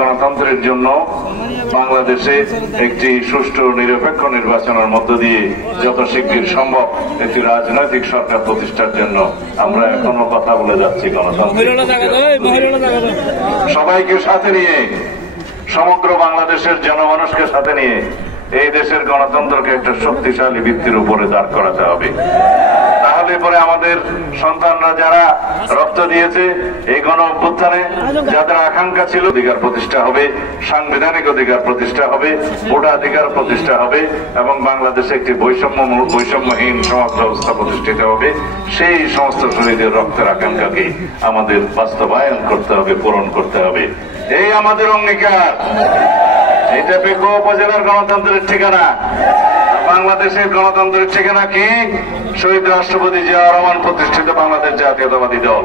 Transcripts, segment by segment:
গণতন্ত্রের জন্য বাংলাদেশে একটি সুষ্ঠু নিরপেক্ষ নির্বাচনের মধ্য দিয়ে যত শিগগির সম্ভব একটি রাজনৈতিক সরকার প্রতিষ্ঠার জন্য আমরা এখনো কথা বলে যাচ্ছি। সবাইকে সাথে নিয়ে, সমগ্র বাংলাদেশের জনমানুষকে সাথে নিয়ে এই দেশের গণতন্ত্রকে একটা শক্তিশালী ভিত্তির উপরে দাঁড় করাতে হবে। তাহলে পরে আমাদের সন্তানরা যারা রক্ত দিয়েছে এই গণ অভ্যুত্থানে, যাদের আকাঙ্ক্ষা ছিল, অধিকার প্রতিষ্ঠা হবে, সাংবিধানিক অধিকার প্রতিষ্ঠা হবে, ভোটাধিকার প্রতিষ্ঠা হবে এবং বাংলাদেশে একটি বৈষম্যহীন সমাজ ব্যবস্থা প্রতিষ্ঠিত হবে। সেই সমস্ত শহীদের রক্তের আকাঙ্ক্ষাকে আমাদের বাস্তবায়ন করতে হবে, পূরণ করতে হবে। এই আমাদের অঙ্গীকার। এটা পেকো উপজেলার গণতন্ত্রের ঠিকানা। বাংলাদেশের গণতন্ত্রের ঠিকানা কি? শহীদ রাষ্ট্রপতি জিয়াউর রহমান প্রতিষ্ঠিত বাংলাদেশ জাতীয়তাবাদী দল।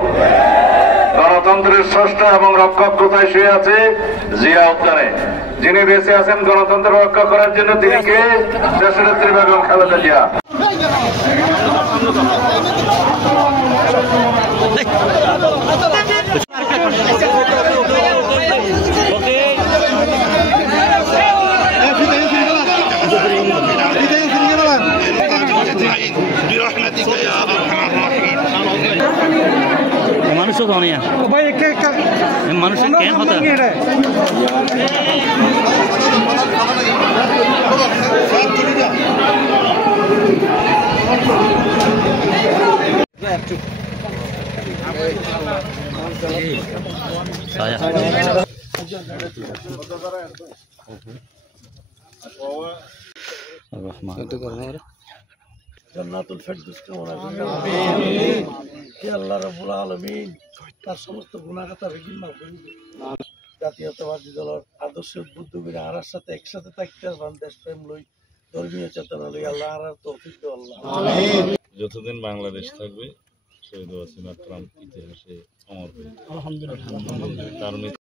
গণতন্ত্রের স্রষ্টা এবং রক্ষক কোথায় শুয়ে আছে? জিয়া উদ্যানে। যিনি বেঁচে আছেন গণতন্ত্র রক্ষা করার জন্য, তিনি কে? দেশনেত্রী বেগম খালেদা জিয়া। মানুষও তো অনেক মানুষের কেন হতো জান্নাতুল ফেরদৌস কামনা করি। হে আল্লাহ রাব্বুল আলামিন তার সমস্ত গুনাহগাতা মাফ করে দিন। জাতীয়তাবাদী দলের আদর্শ উদ্বুদ্ধ করে আরার সাথে একসাথে থাকতে পারেন, দেশপ্রেম লই, ধর্মীয় চেতনা লই, আল্লাহ আরার তৌফিক দাও আল্লাহ। যতদিন বাংলাদেশ থাকবে শহীদ ওয়াসিম আকরাম ইতিহাসে অমর হবে। আলহামদুলিল্লাহ।